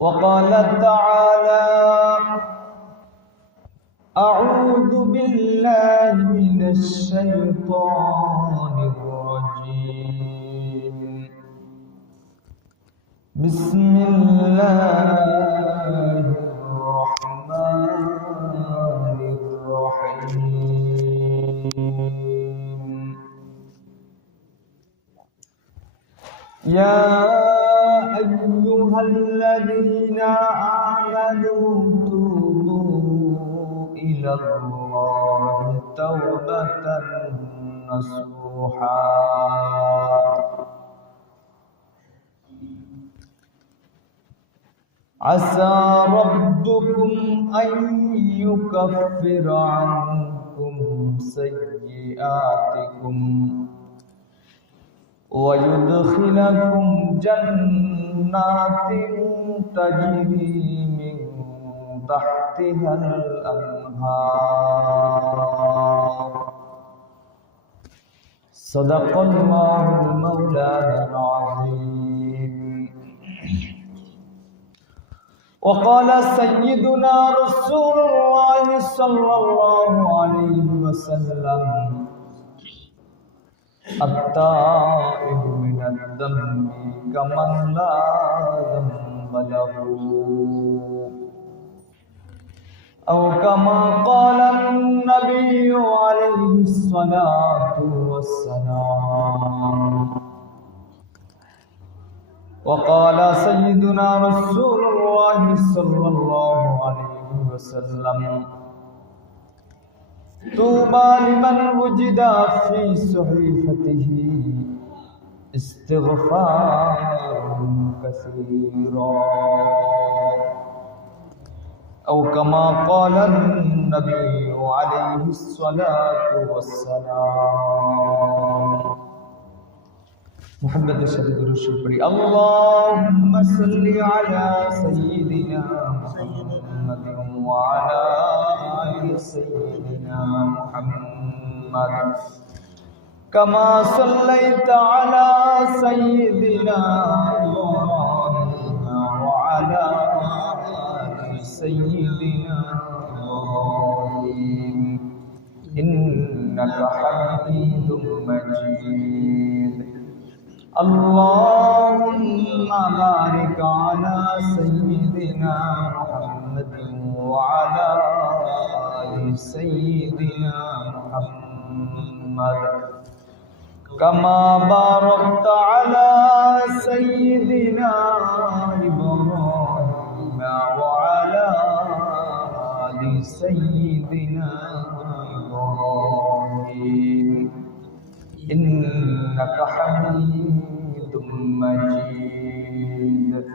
وقال تعالى أعوذ بالله من الشيطان الرجيم بسم الله الرحمن الرحيم يا أيها الذين آمنوا توبوا إلى الله توبة نصوحا عسى ربكم أن يكفر عنكم سيئاتكم ويدخلكم جنات تجري من تحتها الأنهار صدق الله المولانا العظيم. وقال سيدنا رسول الله صلى الله عليه وسلم التائب من الذنب كمن لا ذنب له أو كما قال النبي عليه الصلاة والسلام. وقال سيدنا رسول الله صلى الله عليه وسلم طوبى لمن وجد في صحيفته استغفار كثيرا أو كما قال النبي عليه الصلاة والسلام. محمد شهد الشكري اللهم صل على سيدنا محمد وعلى آل سيدنا محمد كما صليت على سيدنا إبراهيم وعلى آل سيدنا إبراهيم إنك حميد مجيد. اللهم بارك على سيدنا محمد وعلى آل سيدنا محمد كما باركت على سيدنا إبراهيم وعلى آل سيدنا إبراهيم إنك حميد مجيد.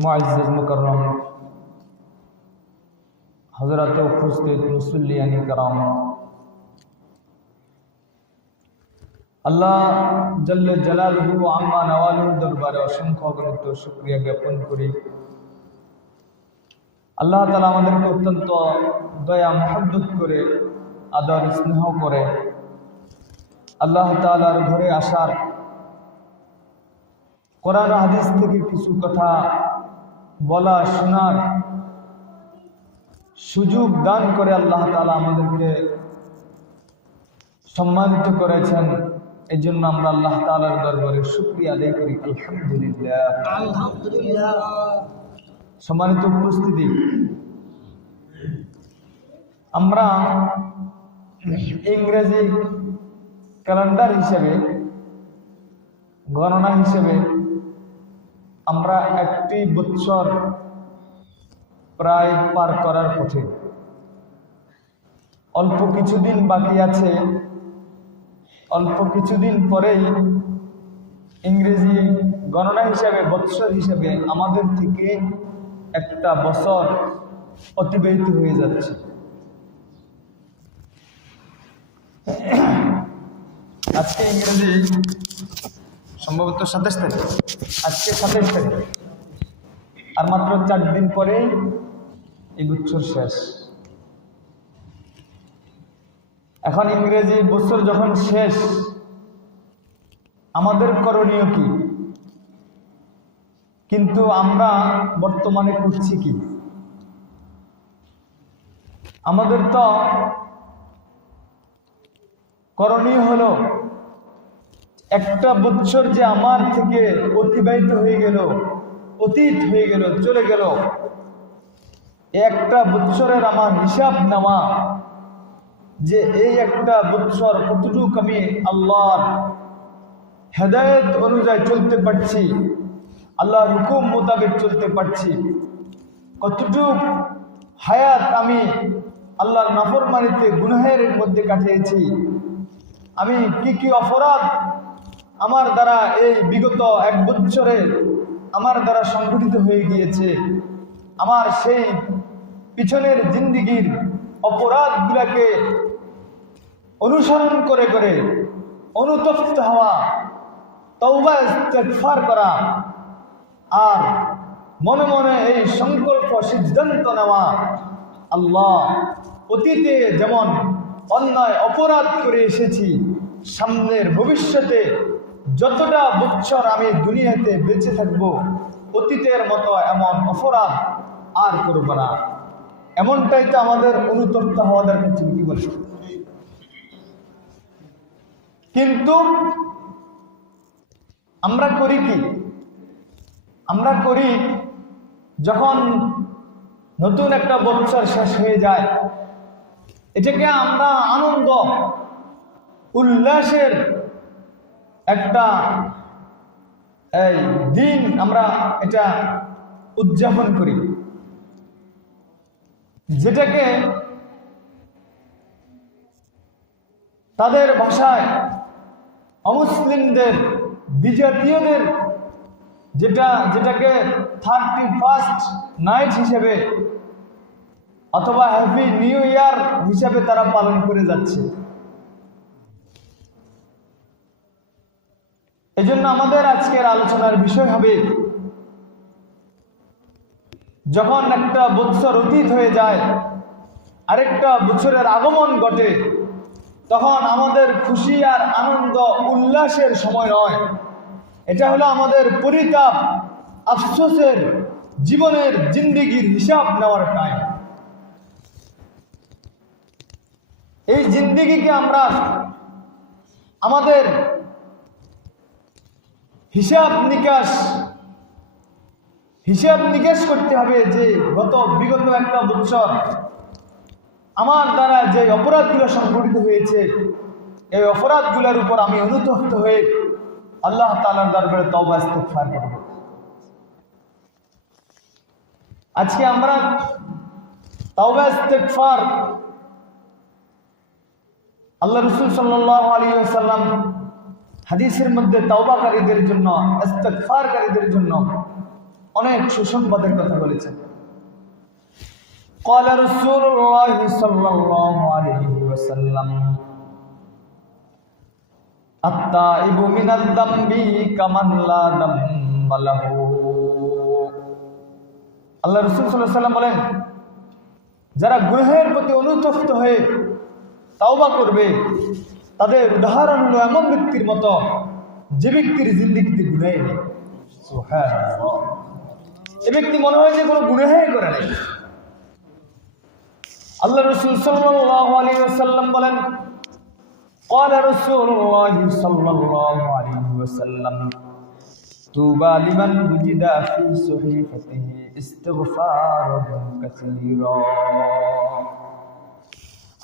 मुअज़्ज़ज़ मुकर्रम हज़रत उपस्थित मुसल्लियान किराम, আল্লাহ জল্লে জালালুহু আম্মা নওয়ালুর দরবারে অসংখ্য অগণিত শুকরিয়া জ্ঞাপন করি। আল্লাহ তাআলা আমাদেরকে অত্যন্ত দয়া মহব্বত করে আদর স্নেহ করে আল্লাহ তাআলার ঘরে আসার, কোরআন হাদিস থেকে কিছু কথা বলা শোনার সুযোগ দান করে আল্লাহ তাআলা আমাদেরকে সম্মানিত করেছেন। এই জন্য আমরা আল্লাহ তাআলার দরবারে শুকরিয়া আদায় করি। আলহামদুলিল্লাহ আলহামদুলিল্লাহ। সম্মানিত উপস্থিতি, আমরা ইংরেজি ক্যালেন্ডার হিসেবে, গণনা হিসেবে আমরা একটি বছর প্রায় পার করার পথে। অল্প কিছুদিন বাকি আছে, অল্প কিছুদিন পরেই ইংরেজি গণনা হিসেবে, বৎসর হিসেবে আমাদের থেকে একটা বছর অতিবাহিত হয়ে যাচ্ছে। আজকে ইংরেজি সম্ভবত 27 তারিখ, আজকে 27 তারিখ, আর মাত্র 4 দিন পরে এই বছর শেষ। এখন ইংরেজি বছর যখন শেষ, আমাদের করণীয় কি, কিন্তু আমরা বর্তমানে করছি কি? আমাদের তো করণীয় হলো একটা বছর যে আমার থেকে অতিবাহিত হয়ে গেল, অতীত হয়ে গেল, চলে গেল, একটা বছরের আমার হিসাব নেওয়া, যে এই একটা বছর কতটুকু আমি আল্লাহর হেদায়েত অনুযায়ী চলতে পারছি, আল্লাহর হুকুম মোতাবেক চলতে পারছি, কতটুকু হায়াত আমি আল্লাহর নাফরমানিতে গুনাহের মধ্যে কাটিয়েছি, আমি কি কি অপরাধ আমার দ্বারা এই বিগত এক বছরে আমার দ্বারা সংঘটিত হয়ে গিয়েছে, আমার সেই পিছনের জিন্দিগির অপরাধগুলোকে অনুসরণ করে করে অনুতপ্ত হওয়া, তওবা ইস্তেগফার করা, আর মনে মনে এই সংকল্প সিদ্ধান্ত নেওয়া, আল্লাহ অতীতে যেমন অন্যায় অপরাধ করে এসেছি, সামনের ভবিষ্যতে যতটা বছর আমি দুনিয়াতে বেঁচে থাকব, অতীতের মতো এমন অপরাধ আর করব না। এমনটাই তো আমাদের অনুতপ্ত হওয়া দরকার ছিল, কি বলে? কিন্তু আমরা করি কি? আমরা করি যখন নতুন একটা বছর শেষ হয়ে যায়, এটাকে আমরা আনন্দ উল্লাসের একটা দিন আমরা এটা উদযাপন করি, যেটাকে তাদের ভাষায় অমুসলিমদের, বিজাতীয়দের যেটাকে 31st নাইট হিসেবে অথবা হ্যাপি নিউ ইয়ার হিসেবে তারা পালন করে যাচ্ছে। এজন্য আমাদের আজকের আলোচনার বিষয় হবে, যখন একটা বছর অতীত হয়ে যায়, আরেকটা বছরের আগমন ঘটে, তখন আমাদের খুশি আর আনন্দ উল্লাসের সময় নয়, এটা হলো আমাদের পরিতাপ আফসোসের জীবনের জিন্দেগির হিসাব নেওয়ার টাইম। এই জিন্দেগিকে আমরা আমাদের হিসাব নিকাশ করতে হবে, যে বিগত একটা বছর আমার দ্বারা যে অপরাধগুলো সংঘটিত হয়েছে, এই অপরাধগুলোর উপর আমি অনুতপ্ত হয়ে আল্লাহ তাআলার দরবারে তওবা ইস্তেগফার করব। আজকে আমরা তওবা ইস্তেগফার আল্লাহ রাসূল সাল্লাল্লাহু আলাইহি ওয়াসাল্লাম হাদিসের মধ্যে তওবাকারীদের জন্য, ইস্তেগফারকারীদের জন্য অনেক সুসংবাদের কথা বলেছেন। قال رسول الله صلى الله عليه وسلم التائب من الذنب كمن لا ذنب له। আল্লাহ রাসূল সাল্লাল্লাহু আলাইহি ওয়াসাল্লাম বলেন, যারা গুনাহের প্রতি অনুতপ্ত হয়ে তওবা করবে, তাদের উদাহরণ হলো এমন ব্যক্তির মতো যে ব্যক্তির জিন্দেগিতে গুনাহ নেই। সুবহানাল্লাহ। এই ব্যক্তি মনে হয় যে কোনো গুনাহই করে নাই। আল্লাহ রাসূল সাল্লাল্লাহু আলাইহি ওয়াসাল্লাম বলেন, قال رسول الله صلى الله عليه وسلم طوبى لمن وجد في صحيفته استغفارا كثيرا।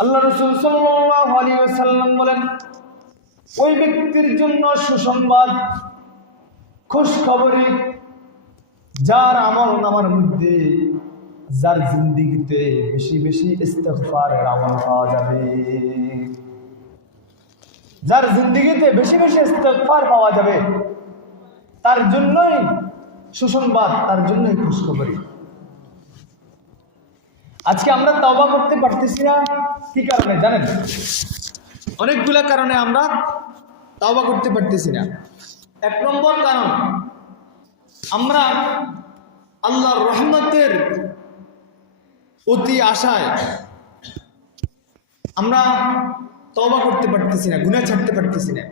আল্লাহ রাসূল সাল্লাল্লাহু আলাইহি ওয়াসাল্লাম বলেন, ওই ব্যক্তির জন্য সুসংবাদ, খুশখবরি, যার আমলনামার মধ্যে, যার জিন্দেগিতে বেশি বেশি ইস্তেগফারের আমল পাওয়া যাবে, যার জিন্দেগিতে বেশি বেশি ইস্তেগফার পাওয়া যাবে, তার জন্যই সুসংবাদ, তার জন্যই খুশখবরি। আজকে আমরা তওবা করতে পারতেছি না, কি কারণে জানেন? অনেকগুলো কারণে আমরা তওবা করতে পারতেছি না। এক নম্বর কারণ, আমরা আল্লাহর রহমতের অতি আশায় আমরা তওবা করতে পারতেছি না, গুনাহ ছাড়তে পারতেছি না।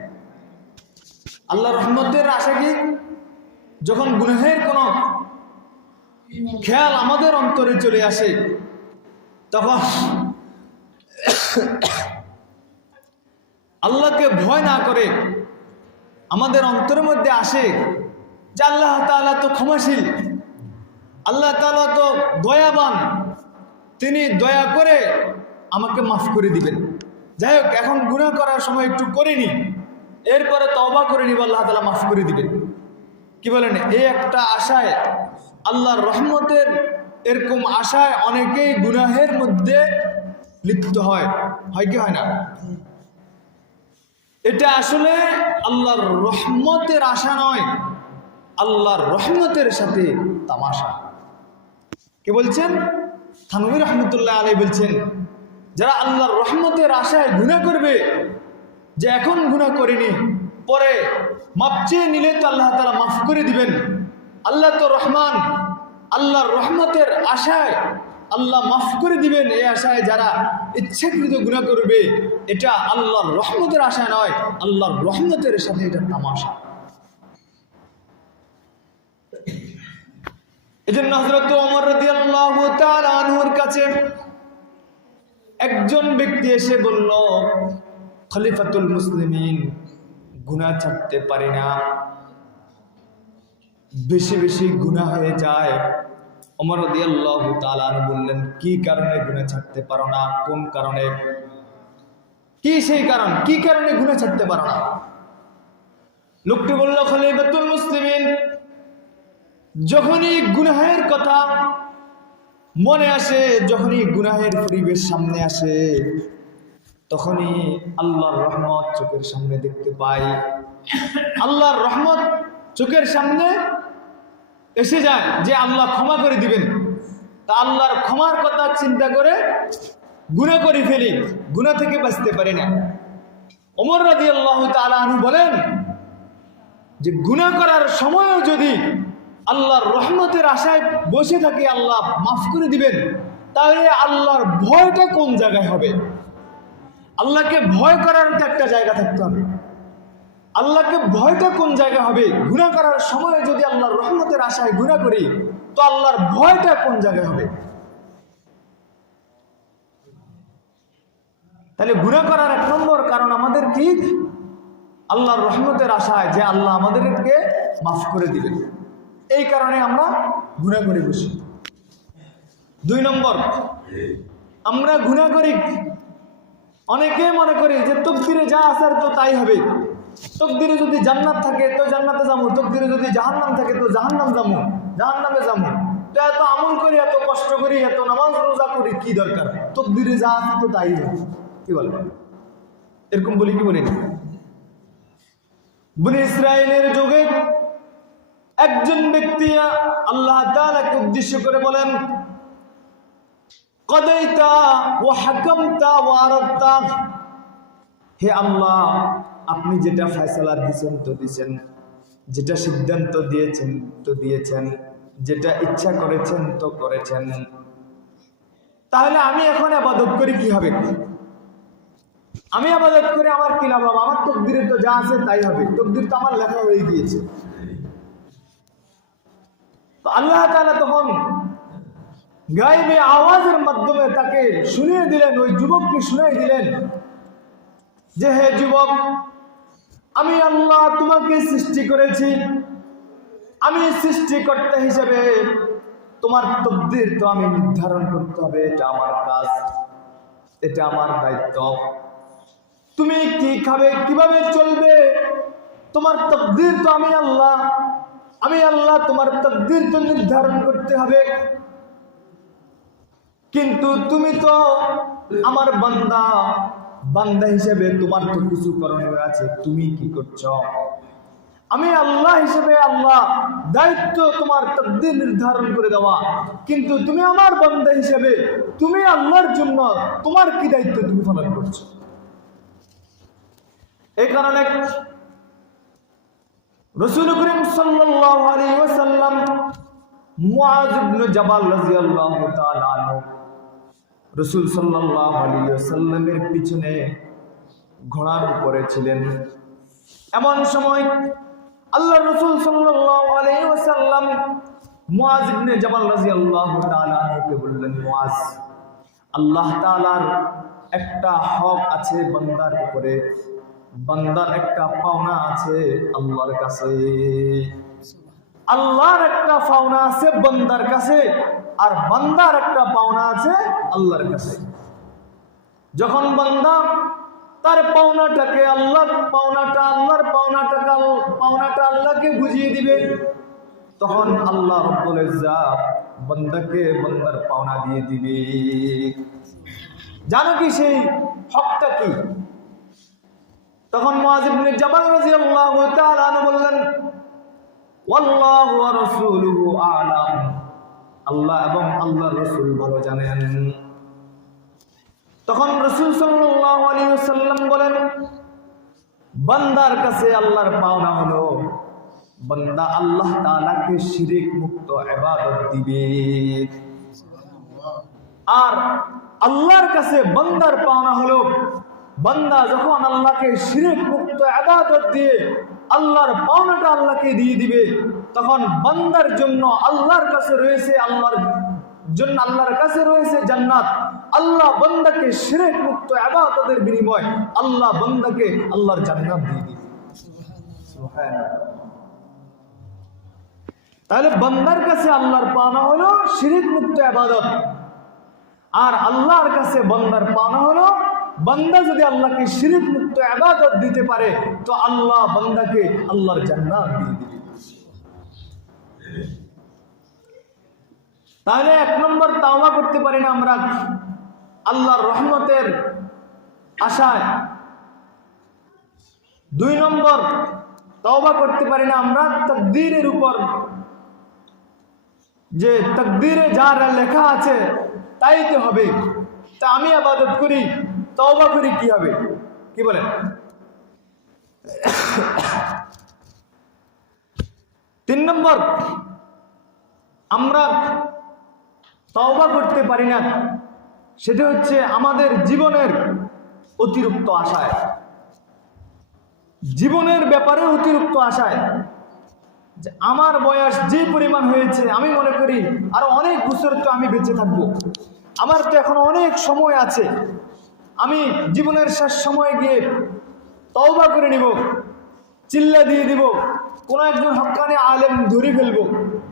আল্লাহর রহমতের আশা কি? যখন গুনাহের কোনো খেয়াল আমাদের অন্তরে চলে আসে, তখন আল্লাহকে ভয় না করে আমাদের অন্তরের মধ্যে আসে যে আল্লাহ তাআলা তো ক্ষমাশীল, আল্লাহ তাআলা তো দয়াবান, তিনি দয়া করে আমাকে মাফ করে দিবেন। যাই হোক, এখন গুনাহ করার সময় একটু করিনি, এরপরে তওবা করে নিব, আল্লাহ তাআলা মাফ করে দিবেন। কি বলেন? এই একটা আশায়, আল্লাহর রহমতের এরকম আশায় অনেকেই গুনাহের মধ্যে লিপ্ত হয় কি হয় না? এটা আসলে আল্লাহর রহমতের আশা নয়, আল্লাহর রহমতের সাথে তামাশা। কে বলছেন? থানভী রহমতুল্লাহ আলাইহি বলছেন, যারা আল্লাহর রহমতের আশায় গুনাহ করবে, যে এখন গুনাহ করিনি, পরে মাপ চেয়ে নিলে তো আল্লাহ তাআলা মাফ করে দিবেন, আল্লাহ তো রহমান, আল্লাহর রহমতের আশায় আল্লাহ মাফ করে দিবেন, এই আশায় যারা ইচ্ছাকৃত গুনাহ করবে, এটা আল্লাহর রহমতের আশা নয়, আল্লাহর রহমতের সাথে এটা তামাশা। এজন্য হযরত ওমর রাদিয়াল্লাহু তাআলা আনহুর কাছে একজন ব্যক্তি এসে বলল, খলিফাতুল মুসলিমিন, গুনাহ ছাড়তে পারি না, বেশি বেশি গুনাহ হয়ে যায়। ওমর রাদিয়াল্লাহু তাআলা আনহু বললেন, কি কারণে গুনাহ ছাড়তে পারো না? কোন কারণে? কি সেই কারণ? কি কারণে গুনাহ ছাড়তে পারো না? লোকটি বলল, খলিফাতুল মুসলিমিন, যখনই গুনাহের কথা মনে আসে, যখনই গুনাহের পরিবেশ সামনে আসে, তখনই আল্লাহর রহমত চোখের সামনে দেখতে পাই। আল্লাহর রহমত চোখের সামনে এসে যায় যে আল্লাহ ক্ষমা করে দিবেন, তা আল্লাহর ক্ষমার কথা চিন্তা করে গুনাহ করে ফেলি, গুনাহ থেকে বাঁচতে পারি না। ওমর রাদিয়াল্লাহু তাআলা আনহু বলেন যে গুনাহ করার সময়ও যদি আল্লাহর রহমতের আশায় বসে থাকি আল্লাহ মাফ করে দিবেন, তাহলে আল্লাহর ভয়টা কোন জায়গায় হবে? আল্লাহকে ভয় করার তো একটা জায়গা থাকতে হবে। আল্লাহকে ভয়টা কোন জায়গা হবে? গুনাহ করার সময় যদি আল্লাহর রহমতের আশায় গুনাহ করি, তো আল্লাহর ভয়টা কোন জায়গায় হবে? তাহলে গুনাহ করার এক নম্বর কারণ আমাদের কি? আল্লাহর রহমতের আশায় যে আল্লাহ আমাদেরকে মাফ করে দিবেন, এই কারণে আমরা গুনাহ করে বসি। 2 নম্বর, আমরা গুনাহ করি, অনেকে মনে করি যে তকদিরে যা আছে তো তাই হবে। তকদিরে যদি জান্নাত থাকে তো জান্নাতে যাবো, তকদিরে যদি জাহান্নাম থাকে তো জাহান্নামে যাবো। তো এত আমল করি, এত কষ্ট করি, এত নামাজ রোজা করি, কি দরকার? তকদিরে যা আছে তো তাই হবে। কি বলবেন? এরকম বলি কি বলি না? বনি ইসরাইলের যুগে একজন ব্যক্তি আল্লাহ তাআলাকে উদ্দেশ্য করে বলেন, কদাইতা ওয়া হাকামতা ওয়া আরাদতা, হে আল্লাহ, আপনি যেটা ফয়সালা দিয়েছেন তো দিয়েছেন, যেটা সিদ্ধান্ত দিয়েছেন তো দিয়েছেন, যেটা ইচ্ছা করেছেন তো করেছেন, তাহলে আমি এখন ইবাদত করি কি হবে? আমি ইবাদত করে আমার কি লাভ হবে? আমার তকদিরে তো যা আছে তাই হবে, তকদির তো আমার লেখা হয়ে গিয়েছে। তো আল্লাহ তাআলা তখন গায়েবে আওয়াজের মাধ্যমে তাকে শুনিয়ে দিলেন, ওই যুবককে শুনিয়ে দিলেন যে, হে যুবক, আমি আল্লাহ তোমাকে সৃষ্টি করেছি, আমি সৃষ্টিকর্তা হিসেবে তোমার তকদির তো আমি নির্ধারণ করতে হবে, এটা আমার কাজ, এটা আমার দায়িত্ব। তুমি কি খাবে, কিভাবে চলবে, তোমার তকদির তো আমি আল্লাহ তোমার তকদির তো নির্ধারণ করতে হবে। কিন্তু তুমি তো আমার বান্দা হিসেবে তোমার তো কিছু করণীয় আছে, তুমি কি করছো? আমি আল্লাহ হিসেবে দায়িত্ব তোমার তকদির নির্ধারণ করে দেওয়া, কিন্তু তুমি আমার বান্দা হিসেবে তুমি আল্লাহর জন্য তোমার কি দায়িত্ব তুমি পালন করছো? এই কারণে রাসূল করিম সাল্লাল্লাহু আলাইহি ওয়াসাল্লাম মুআয ইবনে জাবাল রাদিয়াল্লাহু তাআলা আনহু রাসূল সাল্লাল্লাহু আলাইহি ওয়াসাল্লামের পিছনে ঘোড়ার উপরে ছিলেন। এমন সময় আল্লাহ রাসূল সাল্লাল্লাহু আলাইহি ওয়াসাল্লাম মুআজ ইবনে জাবাল রাদিয়াল্লাহু তাআলা আনহুকে বললেন, মুআজ, আল্লাহ তাআলার একটা হক আছে বান্দার উপরে, বান্দার একটা পাওনা আছে আল্লাহর কাছে। আল্লাহর একটা পাওনা আছে বান্দার কাছে, আর বান্দার একটা পাওনা আছে আল্লাহর কাছে। যখন বান্দা তার পাওনাটাকে আল্লাহর পাওনাটা আল্লাহকে বুঝিয়ে দিবে, তখন আল্লাহ রব্বুল ইজ্জত বান্দাকে বান্দার পাওনা দিয়ে দিবে। জানো কি সেই হকটা কি? তখন মুআজ ইবনে জাবাল রাদিয়াল্লাহু তাআলা আনহু বললেন, ওয়াল্লাহু ওয়া রাসূলুহু আ'লাম, আল্লাহ এবং আল্লাহর রাসূল ভালো জানেন। তখন রাসূল সাল্লাল্লাহু আলাইহি ওয়াসাল্লাম বলেন, বান্দার কাছে আল্লাহর পাওনা হলো বান্দা আল্লাহ তাআলাকে শিরক মুক্ত ইবাদত দিবে, আর আল্লাহর কাছে বান্দার পাওনা হলো বান্দা যখন আল্লাহকে শিরক মুক্ত ইবাদত দিয়ে আল্লাহর পাওনাটা আল্লাহকে দিয়ে দিবে, তখন বান্দার জন্য আল্লাহর কাছে রয়েছে জান্নাত। আল্লাহ বান্দাকে শিরক মুক্ত ইবাদতের বিনিময় আল্লাহ বান্দাকে আল্লাহর জান্নাত দিয়ে দিবে। সুবহানাল্লাহ। তাহলে বান্দার কাছে আল্লাহর পাওনা হলো শিরক মুক্ত ইবাদত, আর আল্লাহর কাছে বান্দার পাওনা হলো বান্দা যদি আল্লাহকে শিরক মুক্ত ইবাদত দিতে পারে তো আল্লাহ বান্দাকে আল্লাহর জান্নাত দিয়ে দিবে। তাহলে 1 নম্বর তাওবা করতে পারি না আমরা আল্লাহর রহমতের আশায়। 2 নম্বর তাওবা করতে পারি না আমরা তাকদীরের উপর, যে তাকদীরে যা লেখা আছে তাই তো হবে, তা আমি ইবাদত করি, তওবা করি, কি হবে? কি বলেন? 3 নম্বর আমরা তওবা করতে পারি না, সেটা হচ্ছে আমাদের জীবনের অতিরিক্ত আশায়, জীবনের ব্যাপারে অতিরিক্ত আশায়। যে আমার বয়স যে পরিমাণ হয়েছে, আমি মনে করি আরো অনেক বছর তো আমি বেঁচে থাকবো, আমার তো এখন অনেক সময় আছে, আমি জীবনের শেষ সময় গিয়ে তওবা করে নিব, চিল্লা দিয়ে দিব, কোন একজন হক্কানি আলেম ধরে ফেলবো।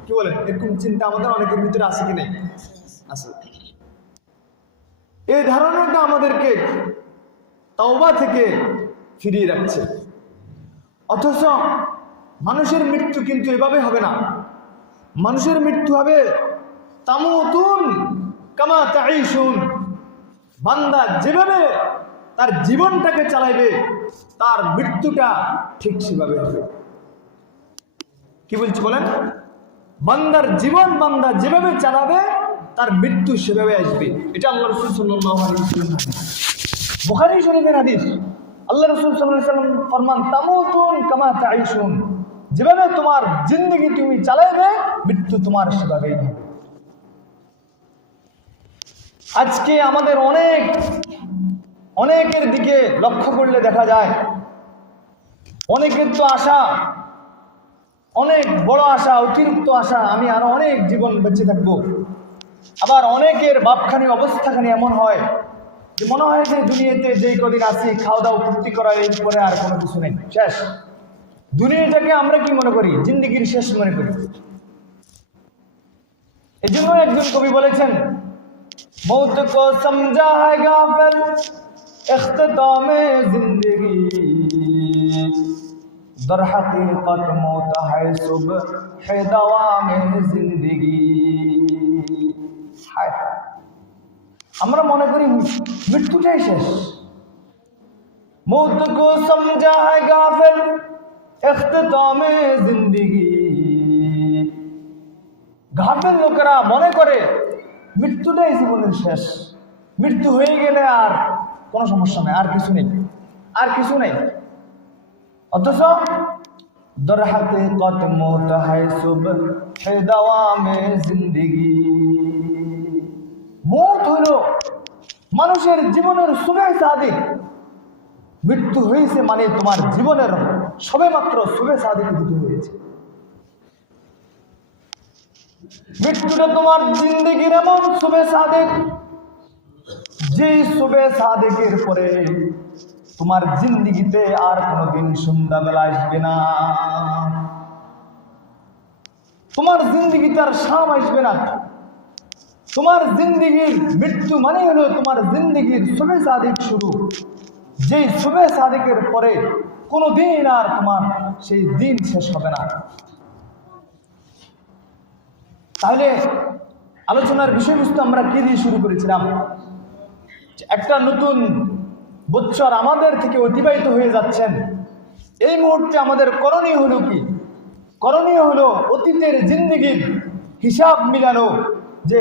কি বলেন? এরকম চিন্তা আমাদের অনেকের ভিতরে আছে কি নাই? আছে। এই ধারণাটা আমাদেরকে তওবা থেকে ফিরিয়ে রাখছে। অথচ মানুষের মৃত্যু কিন্তু এভাবে হবে না। মানুষের মৃত্যু হবে তামুতুন কামা তাঈশুন, বান্দা যেভাবে তার জীবনটাকে চালাইবে তার মৃত্যুটা ঠিক সেভাবে হবে। কি বলছি বলেন? বান্দার জীবন বান্দা যেভাবে চালাবে তার মৃত্যু সেভাবে আসবে। এটা আল্লাহ রাসূল সাল্লাল্লাহু আলাইহি ওয়াসাল্লাম, বুখারী শরীফের হাদিস। আল্লাহ রাসূল সাল্লাল্লাহু আলাইহি ওয়াসাল্লাম ফরমান, তামুতুন কামা তাঈশুন, যেভাবে তোমার জিন্দেগি তুমি চালাইবে মৃত্যু তোমার সেভাবেই হবে। আজকে আমাদের অনেকের দিকে লক্ষ্য করলে দেখা যায়, অনেকের তো আশা, অনেক বড় আশা, অতিরিক্ত আশা, আমি আরো অনেক জীবন বেঁচে থাকবো। আবার অনেকের বাপখানি অবস্থাখানি এমন হয় যে মনে হয় যে দুনিয়াতে যেই কদিন আছি খাওয়া দাওয়া ফুর্তি করা, এরপরে আর কোনো কিছু নেই, শেষ। দুনিয়াটাকে আমরা কি মনে করি? জিন্দেগির শেষ মনে করি। এই জন্য একজন কবি বলেছেন, मौत को समझा है गाफिल इख्तितामे जिंदगी, दर हकीकत मौत है सुबह है दवामे जिंदगी। हाय, আমরা মনে করি মৃত্যুটাই শেষ। मौत को समझा है गाफिल इख्तितामे जिंदगी, গাফিল লোকেরা মনে করে মৃত্যুটাই জীবনের শেষ, মৃত্যু হয়ে গেলে আর কোনো সমস্যা নেই, আর কিছু নেই, আর কিছু নেই। অথচ দর হাকিকত মৌত है सुबह है दवामे जिंदगी, মৌত হলো মানুষের জীবনের সুবহ সাদিক। মৃত্যু হয়েছে মানে তোমার জীবনের সবেমাত্র শুভে সাদিকে উদিত হয়েছে। মৃত্যুটা তোমার জিন্দেগির এমন শুভে সাদেক, যে শুভে সাদেকের পরে তোমার জিন্দেগিতে আর কোনোদিন সন্ধ্যাবেলা আসবে না, তোমার জিন্দেগিতে আর শাম আসবে না। তোমার জিন্দেগির মৃত্যু মানে হলো তোমার জিন্দেগির শুভে সাদেক শুরু, যেই শুভে সাদেকের পরে কোনোদিন আর তোমার সেই দিন শেষ হবে না। তাহলে আলোচনার বিষয়বস্তু আমরা কি দিয়ে শুরু করেছিলাম? একটা নতুন বছর আমাদের থেকে অতিবাহিত হয়ে যাচ্ছেন। এই মুহূর্তে আমাদের করণীয় হলো কি? করণীয় হলো অতীতের জিন্দেগির হিসাব মিলানো, যে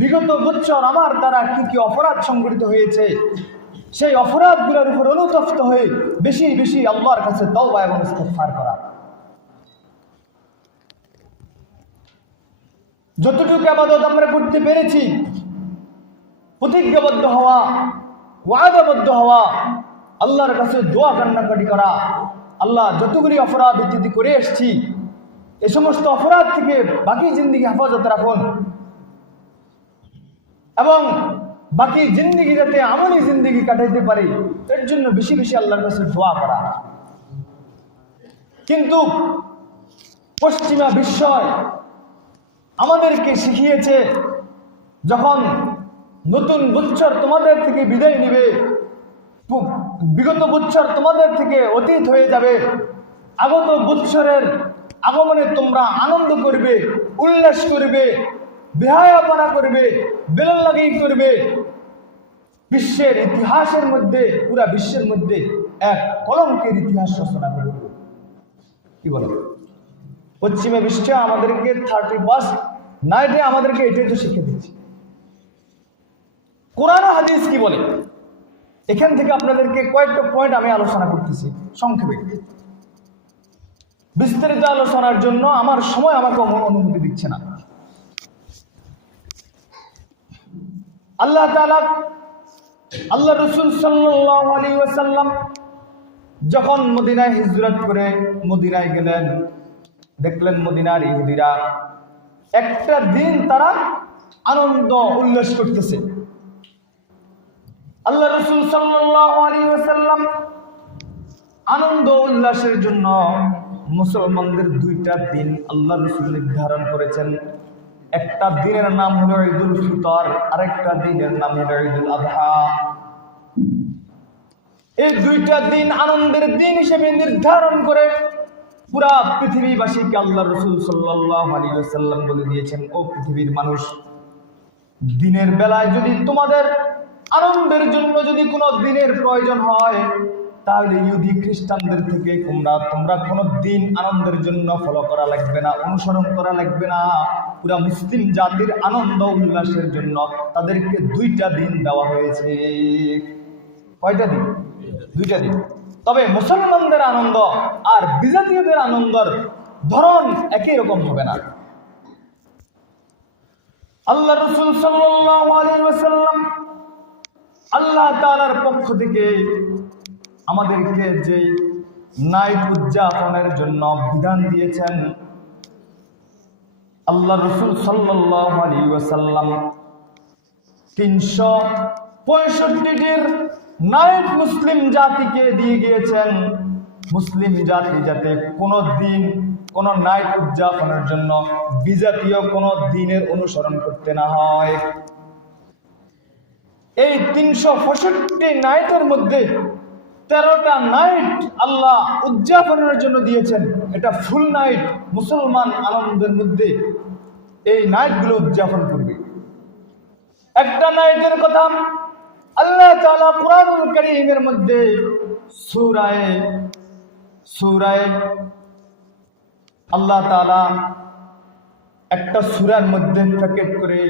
বিগত বছর আমার দ্বারা কি কি অপরাধ সংঘটিত হয়েছে, সেই অপরাধগুলোর উপর অনুতপ্ত হয়ে বেশি বেশি আল্লাহর কাছে তওবা এবং ইস্তিগফার করা। যতটুকু ইবাদত আমরা করতে পেরেছি, প্রতিজ্ঞাবদ্ধ হওয়া, ওয়াদাবদ্ধ হওয়া, আল্লাহর কাছে দোয়া কান্নাকাটি করা, আল্লাহ যতগুলি অপরাধ ইত্যাদি করে এসেছি এই সমস্ত অপরাধ থেকে বাকি জিন্দেগি হেফাজত রাখুন, এবং বাকি জিন্দেগি যাতে আমলি জিন্দেগি কাটাইতে পারি এর জন্য বেশি বেশি আল্লাহর কাছে দোয়া করা। কিন্তু পশ্চিমা বিশ্ব আমাদেরকে শিখিয়েছে, যখন নতুন বছর তোমাদের থেকে বিদায় নিবে, বিগত বছর তোমাদের থেকে অতীত হয়ে যাবে, আগত বছরের আগমনে তোমরা আনন্দ করবে, উল্লাস করবে, বেহায়াপনা করবে, বেলনলাগি করবে। বিশ্বের ইতিহাসের মধ্যে, পুরা বিশ্বের মধ্যে এক কলঙ্কের ইতিহাস রচনা করবে। কি বলে? পশ্চিমা বিশ্ব আমাদেরকে 31st নাইটে আমাদেরকে এটাই তো শিক্ষা দিচ্ছে। কোরআন ও হাদিস কি বলে? এখান থেকে আপনাদেরকে কয়েকটা পয়েন্ট আমি আলোচনা করতেছি সংক্ষেপে। বিস্তারিত আলোচনার জন্য আমার সময় আমাকে অনুমতি দিচ্ছে না। আল্লাহ তাআলা, আল্লাহ রাসূল সাল্লাল্লাহু আলাইহি ওয়াসাল্লাম যখন মদিনায় হিজরত করে মদিনায় গেলেন, দেখলেন মদিনার ইহুদিরা একটা দিন তারা আনন্দ উল্লাস করতেছে। আল্লাহ রাসূল সাল্লাল্লাহু আলাইহি ওয়াসাল্লাম আনন্দ উল্লাসের জন্য মুসলমানদের দুইটা দিন আল্লাহ রাসূল নির্ধারণ করেছেন। একটা দিনের নাম হলো ঈদুল ফিতর, আরেকটা দিনের নাম হলো ঈদুল আযহা। এই দুইটা দিন আনন্দের দিন হিসেবে নির্ধারণ করে পুরা পৃথিবীবাসীকে আল্লাহ রাসূল সাল্লাল্লাহু আলাইহি ওয়াসাল্লাম বলে দিয়েছেন, ও পৃথিবীর মানুষ, দিনের বেলায় যদি তোমাদের আনন্দের জন্য যদি কোনো দিনের প্রয়োজন হয়, তাহলে ইহুদি খ্রিস্টানদের থেকে তোমরা কোনো দিন আনন্দের জন্য ফলো করা লাগবে না, অনুসরণ করা লাগবে না। পুরা মুসলিম জাতির আনন্দ উল্লাসের জন্য তাদেরকে দুইটা দিন দেওয়া হয়েছে। কয়টা দিন? দুইটা দিন। তবে মুসলমানদের আনন্দ আর বিজাতীয়দের আনন্দের ধরন একই রকম হবে না। আল্লাহ রাসূল সাল্লাল্লাহু আলাইহি ওয়াসাল্লাম আল্লাহ তাআলার পক্ষ থেকে আমাদেরকে যে নাইট উদযাপনের জন্য বিধান দিয়েছেন, আল্লাহ রাসূল সাল্লাল্লাহু আলাইহি ওয়াসাল্লাম 365টির নাইট মুসলিম জাতিকে দিয়ে গিয়েছেন। মুসলিম জাতি যাতে কোনো দিন কোনো নাইট উদযাপনের জন্য বিজাতীয় কোনো দিনের অনুসরণ করতে না হয়। এই 365 নাইটের মধ্যে 13টা নাইট আল্লাহ উদযাপনের জন্য দিয়েছেন। এটা ফুল নাইট, মুসলমান আনন্দের মধ্যে এই নাইটগুলো উদযাপন করবে। একটা নাইটের কথা আল্লাহ তাআলা কুরআনুল কারীমের মধ্যে সূরায়ে আল্লাহ তাআলা একটা সূরার মধ্যে প্যাকেট করে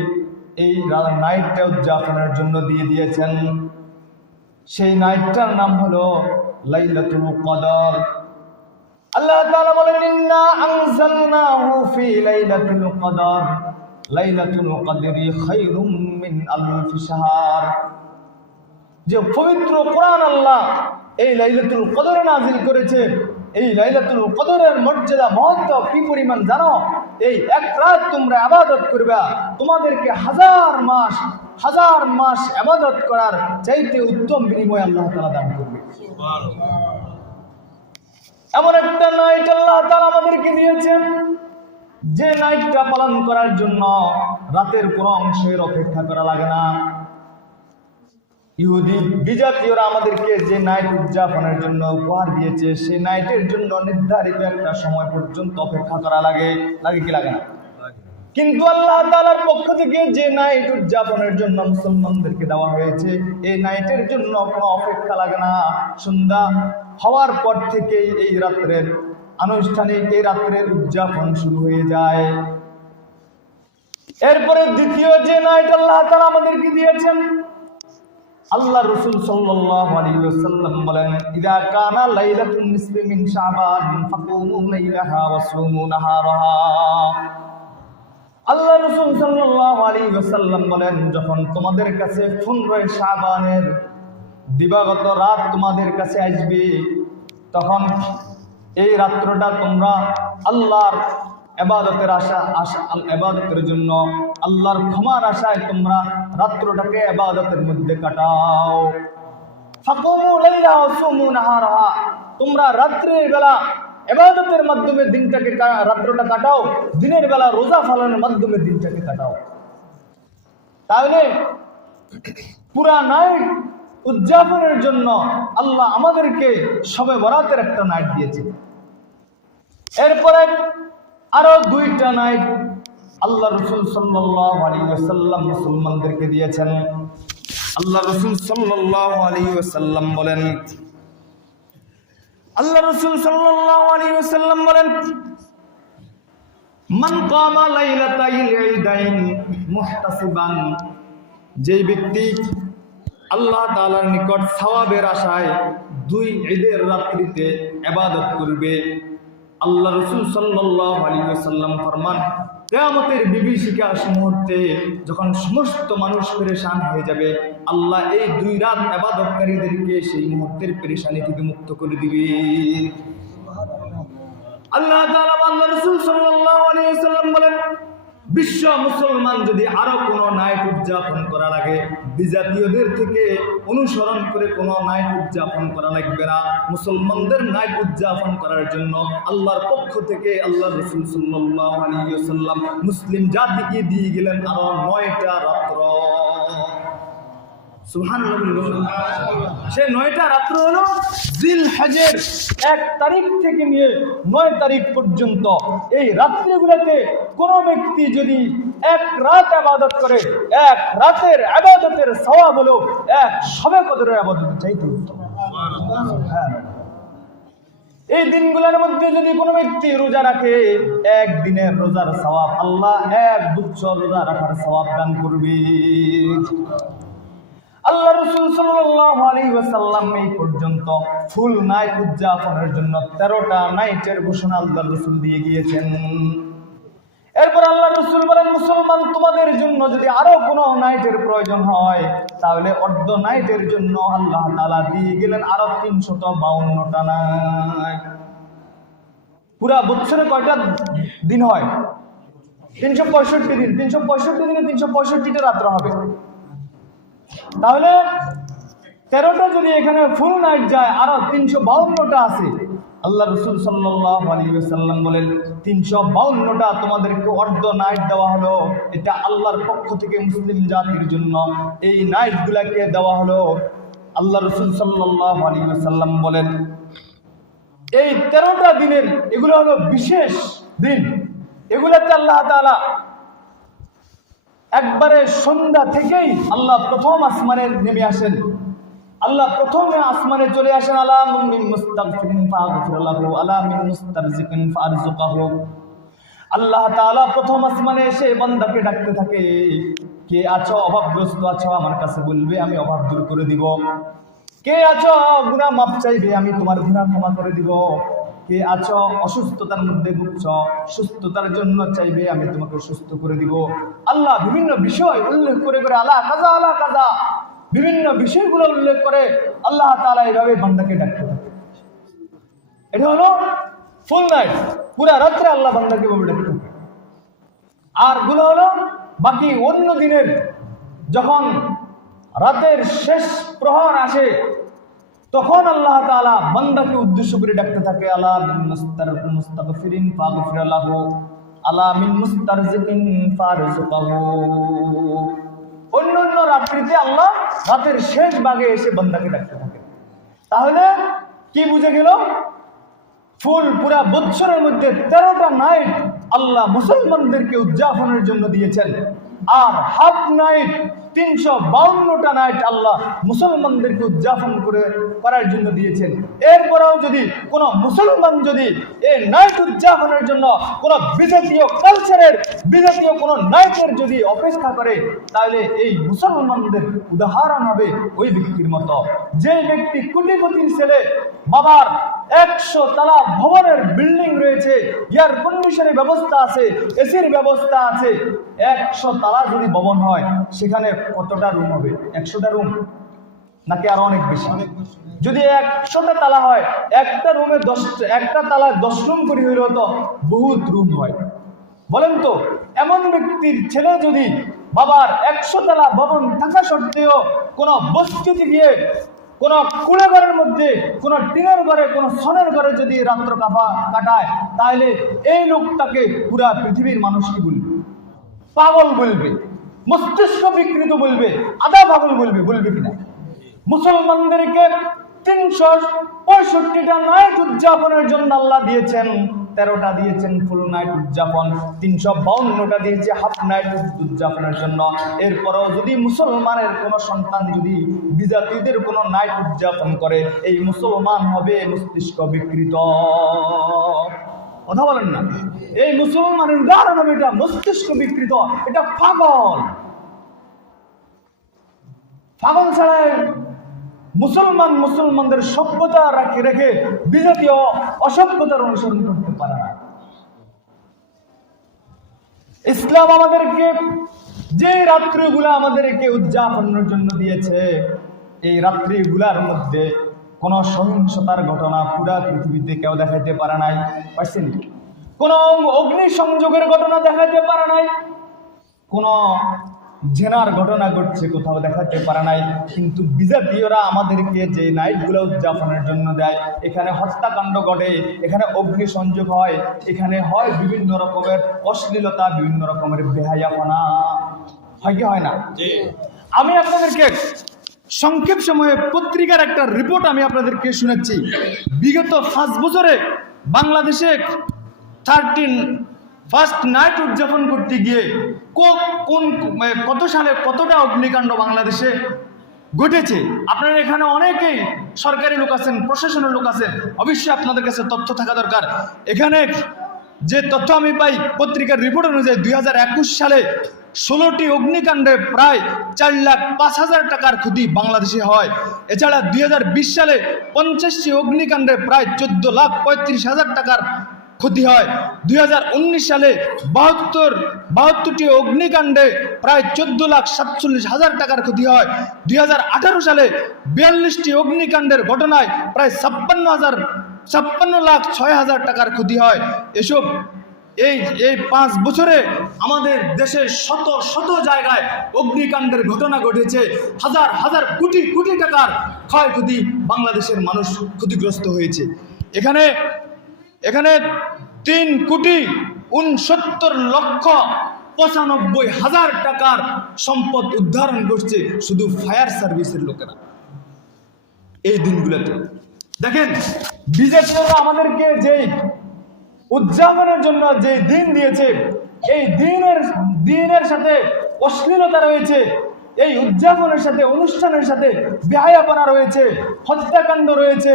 এই নাইটটা উদযাপনের জন্য দিয়ে দিয়েছেন। সেই নাইটটার নাম হলো লাইলাতুল কদর। আল্লাহ তাআলা বলেন, ইন্না আনজালনাহু ফি লাইলাতুল কদর, লাইলাতুল কদরি খায়রুম মিন আলফি শাহর। যে পবিত্র কোরআন আল্লাহ এই লাইলাতুল কদরে নাযিল করেছে, এই লাইলাতুল কদরের মর্যাদা মহত্ব কি পরিমাণ জানো? এই এক রাত তোমরা ইবাদত করবে, তোমাদেরকে হাজার মাস ইবাদত করার চাইতে উত্তম বিনিময় আল্লাহ তাআলা দান করবে। এমন একটা নাইট আল্লাহ তাআলা আমাদেরকে দিয়েছেন, যে নাইটটা পালন করার জন্য রাতের কোনো অংশের অপেক্ষা করা লাগে না। ইহুদি বিজাতীয়রা আমাদেরকে যে নাইট উদযাপনের জন্য উপহার দিয়েছে, সেই নাইটের জন্য নির্ধারিত একটা সময় পর্যন্ত অপেক্ষা করা লাগে কি লাগে না? কিন্তু আল্লাহ তাআলার পক্ষ থেকে যে নাইট উদযাপনের জন্য মুসলমানদেরকে দেওয়া হয়েছে, এই নাইটের জন্য কোনো অপেক্ষা লাগে না। সন্ধ্যা হওয়ার পর থেকেই এই রাত্রের উদযাপন শুরু হয়ে যায়। এরপরে দ্বিতীয় যে নাইট আল্লাহ তাআলা আমাদেরকে দিয়েছেন, আল্লাহ রাসূল সাল্লাল্লাহু আলাইহি ওয়াসাল্লাম বলেন, ইযা কানা লাইলাতুন নিসফি মিন শাবান ফাকুমু লাইলাহা ওয়া সুমু নাহারাহা। আল্লাহ রাসূল সাল্লাল্লাহু আলাইহি ওয়াসাল্লাম বলেন, যখন তোমাদের কাছে 15 শাবানের দিবাগত রাত তোমাদের কাছে আসবে, তখন এই রাত্রটা তোমরা আল্লাহর ইবাদতের জন্য, আল্লাহর ক্ষমার আশায় তোমরা রাত্রটাকে ইবাদতের মধ্যে কাটাও। ফাকুমু লাইলা ওয়া সুমু নাহারাহা, তোমরা রাত্রের বেলা ইবাদতের মাধ্যমে রাত্রটা কাটাও, দিনের বেলা রোজা পালনের মাধ্যমে দিনটাকে কাটাও। তাহলে পুরা নাইট উদযাপনের জন্য আল্লাহ আমাদেরকে শবে বরাতের একটা নাইট দিয়েছে। এরপরে আরো 2টা নাইট আল্লাহ রাসূল সাল্লাল্লাহু আলাইহি ওয়াসাল্লাম মুসলমানদেরকে দিয়েছেন। আল্লাহ রাসূল সাল্লাল্লাহু আলাইহি ওয়াসাল্লাম বলেন, মান কামা লাইলাতাইল ঈদাইন মুহতাসিবান, যেই ব্যক্তি আল্লাহ তাআলার নিকট সওয়াবের আশায় 2 ঈদের রাত্রিতে ইবাদত করবে, আল্লাহ রাসূল সাল্লাল্লাহু আলাইহি ওয়াসাল্লাম ফরমান, কিয়ামতের বিভীষিকার মুহূর্তে যখন সমস্ত মানুষ পেরেশান হয়ে যাবে, আল্লাহ এই 2 রাত ইবাদতকারীদেরকে সেই মুহূর্তের পেরেশানি থেকে মুক্ত করে দিবে। আল্লাহ তাআলা আল্লাহ রাসূল সাল্লাল্লাহু আলাইহি ওয়াসাল্লাম বলেন, বিশ্ব মুসলমান যদি আরো কোনো নাইট উদযাপন করা লাগে, বিজাতীয়দের থেকে অনুসরণ করে কোনো নাইট উদযাপন করা লাগবে না। মুসলমানদের নাইট উদযাপন করার জন্য আল্লাহর পক্ষ থেকে আল্লাহ রাসূল সাল্লাল্লাহু আলাইহি ওয়াসাল্লাম মুসলিম জাতিকে দিয়ে গেলেন আরো 9টা রাত্র। সুবহানাল্লাহ। সে 9টা রাত্র হলো জিলহজের 1 তারিখ থেকে নিয়ে 9 তারিখ পর্যন্ত। এই রাত্রিগুলোতে কোনো ব্যক্তি যদি 1 রাত ইবাদত করে, 1 রাতের ইবাদতের সওয়াব হলো 1 শবে কদরের ইবাদতের চাইতে উত্তম। এই দিনগুলোর মধ্যে যদি কোনো ব্যক্তি রোজা রাখে, 1 দিনের রোজার সওয়াব আল্লাহ 1 বছর রোজা রাখার সওয়াব দান করবে। আল্লাহ রাসূল সাল্লাল্লাহু আলাইহি ওয়াসাল্লাম এই পর্যন্ত ফুল নাইট উদযাপনের জন্য 13টা নাইটের ঘোষণা আল্লাহ রাসূল দিয়ে গিয়েছেন। এরপর আল্লাহ রাসূল বলেন, মুসলমান তোমাদের জন্য যদি আরো কোনো নাইটের প্রয়োজন হয়, তাহলে অর্ধ নাইটের জন্য আল্লাহ তাআলা দিয়ে গেলেন আরো 352টা নাইট। পুরা বছরে কয়টা দিন হয়? 365 দিন। 365 দিনে 365টা রাত্র হবে। তাহলে 13টা যদি এখানে ফুল নাইট যায়, আরো 352টা আছে। আল্লাহ রাসূল সাল্লাল্লাহু আলাইহি ওয়াসাল্লাম বলেন, 352টা তোমাদেরকে অর্ধ নাইট দেওয়া হলো। এটা আল্লাহর পক্ষ থেকে মুসলিম জাতির জন্য এই নাইটগুলোকে দেওয়া হলো। আল্লাহ রাসূল সাল্লাল্লাহু আলাইহি ওয়াসাল্লাম বলেন, এই 13টা দিনের এগুলো হলো বিশেষ দিন। এগুলোতে আল্লাহ তাআলা একবারে সন্ধ্যা থেকেই আল্লাহ প্রথম আসমানে নেমে আসেন। আল্লাহ প্রথমে আসমানে চলে আসেন, আলা মিন মুস্তাগফিরিন ফাগফির লাহু আলা মিন মুস্তারজিকিন ফারজুকাহু। আল্লাহ তাআলা প্রথম আসমানে এসে বান্দাকে ডাকতে থাকে, কে আছো অভাবগ্রস্ত আছো, আমার কাছে বলবে, আমি অভাব দূর করে দিব। কে আছো গুনাহ মাফ চাইবে, আমি তোমার গুনাহ ক্ষমা করে দিব। কে আছো অসুস্থতার মধ্যে ভুগছ, সুস্থতার জন্য চাইবে, আমি তোমাকে সুস্থ করে দিব। আল্লাহ বিভিন্ন বিষয় উল্লেখ করে আলা কাজা বিভিন্ন বিষয়গুলো উল্লেখ করে আল্লাহ তাআলা এইভাবে বান্দাকে ডাকতে থাকে। এটা হলো ফুল নাইট, পুরা রাত্রে আল্লাহ বান্দাকে বলে ডাকতে থাকে। আর গুলো হলো বাকি অন্য দিনের, যখন রাতের শেষ প্রহর আসে তখন আল্লাহ তাআলা বান্দাকে উদ্দেশ্য করে ডাকতে থাকে, আলা মিন মুস্তাগফিরিন ফাগফির লাহু, আলা মিন মুস্তারজিকিন ফারজুকহু। অন্য রাত্রিতে আল্লাহ রাতের শেষ ভাগে এসে বান্দাকে ডাকতে থাকে। তাহলে কি বুঝে গেল? ফুল পুরা বৎসরের মধ্যে 13টা নাইট আল্লাহ মুসলমানদেরকে উদযাপনের জন্য দিয়েছেন, আর হাফ নাইট 352টা নাইট আল্লাহ মুসলমানদেরকে উদযাপন করার জন্য দিয়েছেন। এরপরেও যদি কোনো মুসলমান যদি এই নাইট উদযাপনের জন্য কোনো বিজাতীয় কালচারের, বিজাতীয় কোনো নাইটের যদি অপেক্ষা করে, তাহলে এই মুসলমানদের উদাহরণ হবে ওই ব্যক্তির মতো, যে ব্যক্তি কোটিপতির ছেলে, বাবার 100 তলা ভবনের বিল্ডিং রয়েছে, এয়ার কন্ডিশনের ব্যবস্থা আছে, এসির ব্যবস্থা আছে। 100 তলা যদি ভবন হয় সেখানে কতটা রুম হবে? 100টা রুম নাকি আরো অনেক বেশি? যদি 100টা তালা হয়, একটা তালায় 10 রুম করে হইলেও তো বহুত রুম হয়। বলেন তো, এমন ব্যক্তির ছেলে যদি বাবার 100 তলা ভবন থাকা সত্ত্বেও কোনো বস্তিতে গিয়ে কোন কুড়ে ঘরের মধ্যে, কোন টিনের ঘরে, কোন সনের ঘরে যদি রাত্র কাটায়, তাহলে এই লোকটাকে পুরা পৃথিবীর মানুষ কি বলবে? পাগল বলবে, মস্তিষ্ক বিকৃত বলবে, আধা পাগল বলবে। বলবে কিনা? মুসলমানদেরকে 365টা নাইট উদযাপনের জন্য আল্লাহ দিয়েছেন, 13টা দিয়েছেন ফুল নাইট উদযাপন, 352টা দিয়েছে হাফ নাইট উদযাপনের জন্য। এরপরও যদি মুসলমানের কোনো সন্তান যদি বিজাতীয়দের কোনো নাইট উদযাপন করে, এই মুসলমান হবে মস্তিষ্ক বিকৃত। কথা বলেন না? এই মুসলমানের উদাহরণ হবে এটা মস্তিষ্ক বিকৃত, এটা পাগল। পাগল ছাড়াই মুসলমানদের সভ্যতা রেখে বিজাতীয় অসভ্যতার অনুসরণ করতে পারে না। ইসলাম আমাদেরকে যে রাত্রিগুলো আমাদেরকে উদযাপনের জন্য দিয়েছে, এই রাত্রিগুলার মধ্যে কোন সহিংসতার ঘটনা পুরা পৃথিবীতে কেউ দেখাইতে পারে নাই। পারছেন? কোন অগ্নি সংযোগের ঘটনা দেখাইতে পারে নাই, কোন জেনার ঘটনা ঘটছে কোথাও দেখাতে পারে নাই। কিন্তু বিজাতীয়রা আমাদেরকে যে নাইটগুলো উদযাপনের জন্য দেয়, এখানে হত্যাকাণ্ড ঘটে, এখানে অগ্নি সংযোগ হয়, এখানে হয় বিভিন্ন রকমের অশ্লীলতা, বিভিন্ন রকমের বেহায়াপনা। হয় কি হয় না? আমি আপনাদেরকে সংক্ষেপ সময়ে পত্রিকার একটা রিপোর্ট আমি আপনাদেরকে শুনেছি। বিগত 5 বছরে বাংলাদেশে 13 ফার্স্ট নাইট উদযাপন করতে গিয়ে কত সালে কতটা অগ্নিকাণ্ড বাংলাদেশে ঘটেছে। আপনারা এখানে অনেকেই সরকারি লোক আছেন, প্রশাসনের লোক আছেন, অবশ্যই আপনাদের কাছে তথ্য থাকা দরকার। এখানে যে তথ্য আমি পাই পত্রিকার রিপোর্ট অনুযায়ী 2021 সালে 16টি অগ্নিকাণ্ডে প্রায় 4,05,000 টাকার ক্ষতি বাংলাদেশে হয়। এছাড়া 2020 সালে 50টি অগ্নিকাণ্ডে প্রায় 14,35,000 টাকার ক্ষতি হয়। 2019 সালে 72টি অগ্নিকাণ্ডে প্রায় 14,47,000 টাকার ক্ষতি হয়। 2018 সালে 42টি অগ্নিকাণ্ডের ঘটনায় প্রায় 56,06,000 টাকার ক্ষতি হয়। এসব এই 5 বছরে আমাদের দেশের শত শত জায়গায় অগ্নিকাণ্ডের ঘটনা ঘটেছে। হাজার হাজার কোটি কোটি টাকার ক্ষয়ক্ষতি বাংলাদেশের মানুষ ক্ষতিগ্রস্ত হয়েছে। এখানে 3,69,95,000 টাকার সম্পদ উদ্ধারণ করছে শুধু ফায়ার সার্ভিসের লোকেরা এই দিনগুলোতে। দেখেন, বিজেপিরা আমাদেরকে যে উদযাপনের জন্য যে দিন দিয়েছে, এই দিনের সাথে অশ্লীলতা রয়েছে, এই উদযাপনের সাথে, অনুষ্ঠানের সাথে বেহায়াপনা রয়েছে, হত্যাকাণ্ড রয়েছে,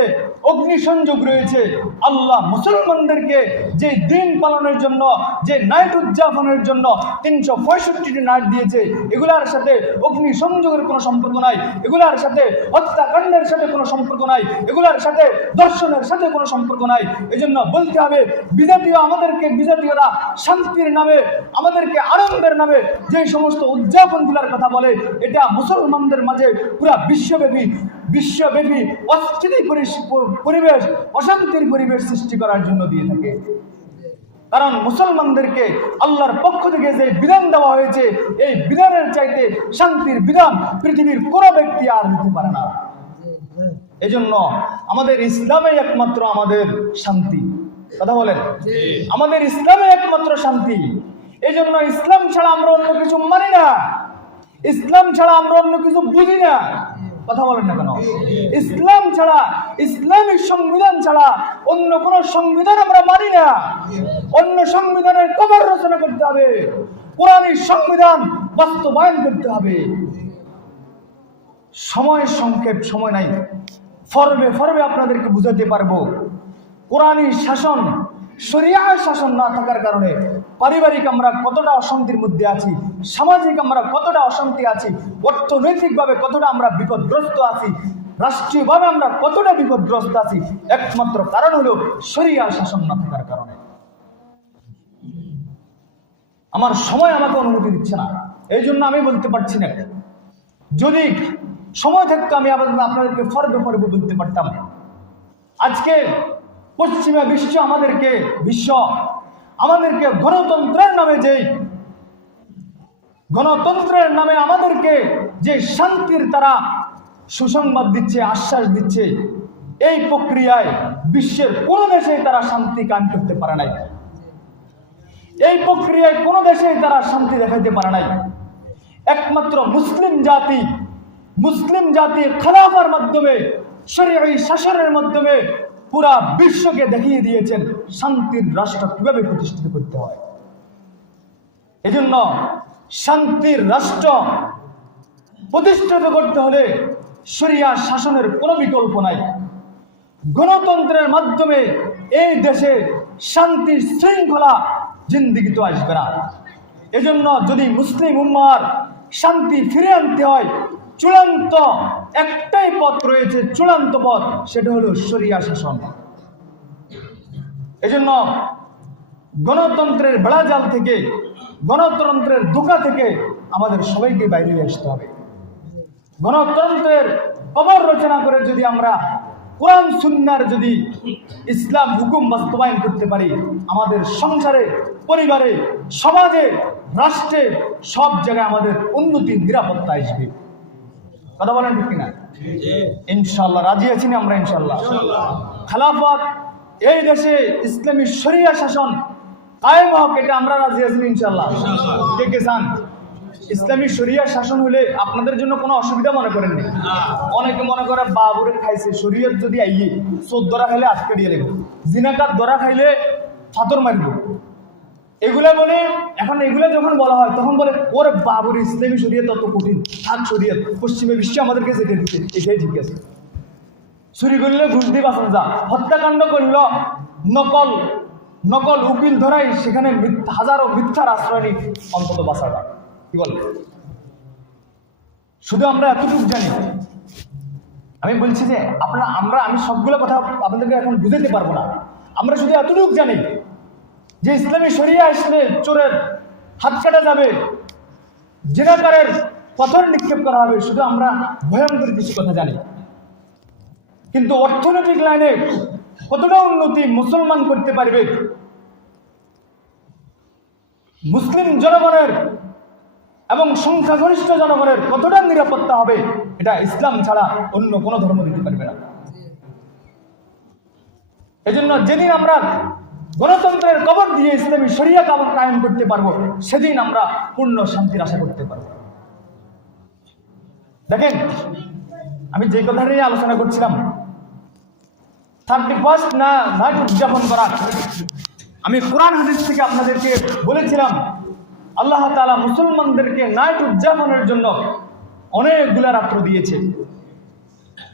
অগ্নিসংযোগ রয়েছে। আল্লাহ মুসলমানদেরকে যে দিন পালনের জন্য, যে নাইট উদযাপনের জন্য 365টি নাইট দিয়েছে, এগুলার সাথে অগ্নিসংযোগের কোনো সম্পর্ক নাই, এগুলার সাথে হত্যাকাণ্ডের সাথে কোনো সম্পর্ক নাই, এগুলার সাথে দর্শনের সাথে কোনো সম্পর্ক নাই। এই জন্য বলতে হবে, বিজাতীয়রা শান্তির নামে, আমাদেরকে আনন্দের নামে যে সমস্ত উদযাপনগুলোর কথা বলে, এটা মুসলমানদের মাঝে পুরা বিশ্বব্যাপী বিশ্বব্যাপী অস্থিতির পরিবেশ, অশান্তির পরিবেশ সৃষ্টি করার জন্য দিয়ে থাকে। কারণ মুসলমানদেরকে আল্লাহর পক্ষ থেকে যে বিধান দেওয়া হয়েছে, এই বিধানের চাইতে শান্তির বিধান পৃথিবীর কোনো ব্যক্তি আর দিতে পারে না। এজন্য আমাদের ইসলামে একমাত্র আমাদের শান্তি। কথা বলেন, আমাদের ইসলামে একমাত্র শান্তি। এজন্য ইসলাম ছাড়া আমরা অন্য কিছু মানি না, ইসলাম ছাড়া আমরা অন্য কিছু বুঝি না। কথা বলেন না কেন? ইসলাম ছাড়া, ইসলামিক সংবিধান ছাড়া অন্য কোন সংবিধান আমরা মানি না। অন্য সংবিধানের কবর রচনা করতে হবে, কোরআনের সংবিধান বাস্তবায়ন করতে হবে। সময় সংক্ষেপ, সময় নাই, ফরমে ফরমে আপনাদেরকে বুঝাতে পারবো। কোরআনের শাসন, শরিয়ার শাসন না থাকার কারণে পারিবারিক আমরা কতটা অশান্তির মধ্যে আছি, সামাজিক আমরা কতটা অশান্তি আছি, অর্থনৈতিকভাবে কতটা আমরা বিপদগ্রস্ত আছি, রাষ্ট্রীয়ভাবে আমরা কতটা বিপদগ্রস্ত আছি, একমাত্র কারণ হলো শরিয়ার শাসন না থাকার কারণে। আমার সময় আমাকে অনুমতি দিচ্ছে না, এই জন্য আমি বলতে পারছি না। যদি সময় থাকতো আমি আপনাদেরকে ফরবে ফরবে বলতে পারতাম। আজকে পশ্চিমা বিশ্ব আমাদেরকে গণতন্ত্রের নামে গণতন্ত্রের নামে আমাদেরকে যে শান্তির তারা সুসংবাদ দিচ্ছে, আশ্বাস দিচ্ছে, এই প্রক্রিয়ায় বিশ্বের কোন দেশে তারা শান্তি কায়েম করতে পারে নাই। এই প্রক্রিয়ায় কোন দেশে তারা শান্তি দেখাইতে পারে নাই। একমাত্র মুসলিম জাতি খেলাফার মাধ্যমে, শরীয়ী শাসনের মাধ্যমে পুরা বিশ্বকে দেখিয়ে দিয়েছেন শান্তির রাষ্ট্র কিভাবে প্রতিষ্ঠিত করতে হয়। এজন্য শান্তির রাষ্ট্র প্রতিষ্ঠিত করতে হলে শরিয়া শাসনের কোনো বিকল্প নাই। গণতন্ত্রের মাধ্যমে এই দেশে শান্তি শৃঙ্খলা জিন্দিগি তো আসবে না। এজন্য যদি মুসলিম উম্মার শান্তি ফিরে আনতে হয়, চূড়ান্ত একটাই পথ রয়েছে, চূড়ান্ত পথ, সেটা হলো শরিয়া শাসন। এজন্য গণতন্ত্রের বেড়াজাল থেকে, গণতন্ত্রের ধোঁকা থেকে আমাদের সবাইকে বাইরে আসতে হবে। গণতন্ত্রের কবর রচনা করে যদি আমরা কোরআন সুন্নাহর যদি ইসলাম হুকুম বাস্তবায়ন করতে পারি, আমাদের সংসারে, পরিবারে, সমাজে, রাষ্ট্রে, সব জায়গায় আমাদের উন্নতি, নিরাপত্তা আসবে। কথা বলেন ঠিক কিনা? ইনশাআল্লাহ রাজি আছি না আমরা? ইনশাআল্লাহ খেলাফত এই দেশে ইসলামী শরিয়া শাসন কায়েম হোক, এটা আমরা রাজি আছি ইনশাআল্লাহ। কে কে চান ইসলামী শরিয়া শাসন হলে আপনাদের জন্য কোনো অসুবিধা মনে করেননি? অনেকে মনে করে বাবুরে খাইছে, শরীয়ত যদি আইয়ে 14 খাইলে আজকে দিয়ে দেবো, জিনাকার দরা খাইলে ফাতর মারিব, এগুলা বলে। এখন এগুলা যখন বলা হয় তখন বলে ওরে বাবুর ইসলামী শরিয়ত তত কঠিন, থাক শরিয়ত পশ্চিমে বিশ্বে আমাদেরকে যেতে দিচ্ছে, এটাই ঠিক আছে। চুরি করলে ঘুষ দিয়ে বাঁচানো যা, হত্যাকাণ্ড করল নকল উকিল ধরাই সেখানে হাজারো মিথ্যার আশ্রয় নিই, অন্তত বাঁচা যায়। কি বল? শুধু আমরা এতটুকু জানি। আমি বলছি যে আমি সবগুলো কথা আপনাদেরকে এখন বুঝাতে পারবো না। আমরা শুধু এতটুকু জানি যে ইসলামী শরিয়া আসলে চোরের হাত কাটা যাবে, জিনাকারের পাথর নিক্ষেপ করা হবে। শুধু আমরা ভয়ঙ্কর কিছু কথা জানি, কিন্তু অর্থনৈতিক লাইনে কতটা উন্নতি মুসলমান করতে পারবে, মুসলিম জনগণের এবং সংখ্যাগরিষ্ঠ জনগণের কতটা নিরাপত্তা হবে, এটা ইসলাম ছাড়া অন্য কোনো ধর্ম দিতে পারবে না। এজন্য যেদিন আমরা গণতন্ত্রের কবর দিয়ে ইসলামী শরিয়া কায়েম করতে পারবো, সেদিন আমরা পূর্ণ শান্তির আশা করতে পারবো। দেখেন, আমি যে কথা নিয়ে আলোচনা করছিলাম, 31st নাইট উদযাপন করা, আমি কোরআন হাদিস থেকে আপনাদেরকে বলেছিলাম আল্লাহ তাআলা মুসলমানদেরকে নাইট উদযাপনের জন্য অনেকগুলা রাত্র দিয়েছে।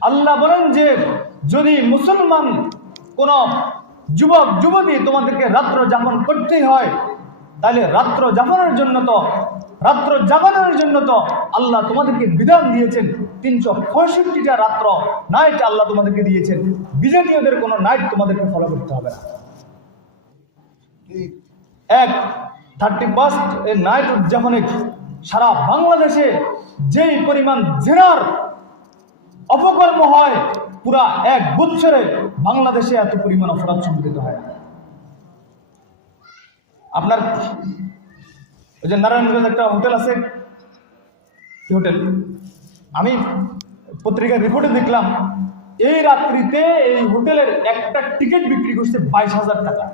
আল্লাহ বলেন যে যদি মুসলমান কোন যুবক যুবতী তোমাদেরকে রাত্র যাপন করতেই হয়, তাহলে রাত্র জাগানোর জন্য তো আল্লাহ তোমাদেরকে বিধান দিয়েছেন। 365টা রাত্র নাইট আল্লাহ তোমাদেরকে দিয়েছেন। বিজাতীয়দের কোনো নাইট তোমাদেরকে ফলো করতে হবে না। 31st নাইট উদযাপনে সারা বাংলাদেশে যেই পরিমাণ জিনার অপকর্ম হয়, পুরা 1 বছরে বাংলাদেশে এত পরিমাণ অপরাধ সংঘটিত হয়। আপনার ওই যে নারায়ণগঞ্জ একটা হোটেল আছে, কি হোটেল, আমি পত্রিকার রিপোর্টে দেখলাম এই রাত্রিতে এই হোটেলের একটা টিকিট বিক্রি করছে 22,000 টাকা।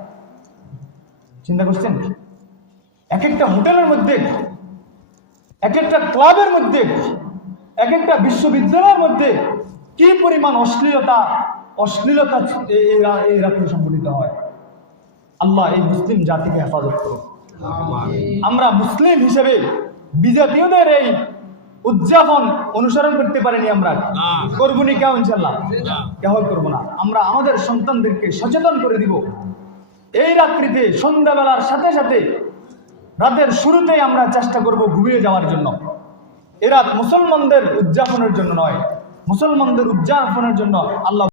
চিন্তা করছেন, এক একটা হোটেলের মধ্যে, এক একটা ক্লাবের মধ্যে, এক একটা বিশ্ববিদ্যালয়ের মধ্যে কি পরিমাণ অশ্লীলতা এই রাত্রে সংঘটিত হয়। আল্লাহ এই মুসলিম জাতিকে হেফাজত করুন। আমরা মুসলিম হিসেবে বিজাতীয়দের এই উদযাপন অনুসরণ করতে পারিনি, আমরা করবো নি কেউ, ইনশাল্লাহ কেউ করবো না। আমরা আমাদের সন্তানদেরকে সচেতন করে দিব। এই রাত্রিতে সন্ধ্যাবেলার সাথে সাথে রাতের শুরুতেই আমরা চেষ্টা করব ঘুমিয়ে যাওয়ার জন্য। এ রাত মুসলমানদের উদযাপনের জন্য নয়, মুসলমানদের উদযাপনের জন্য আল্লাহ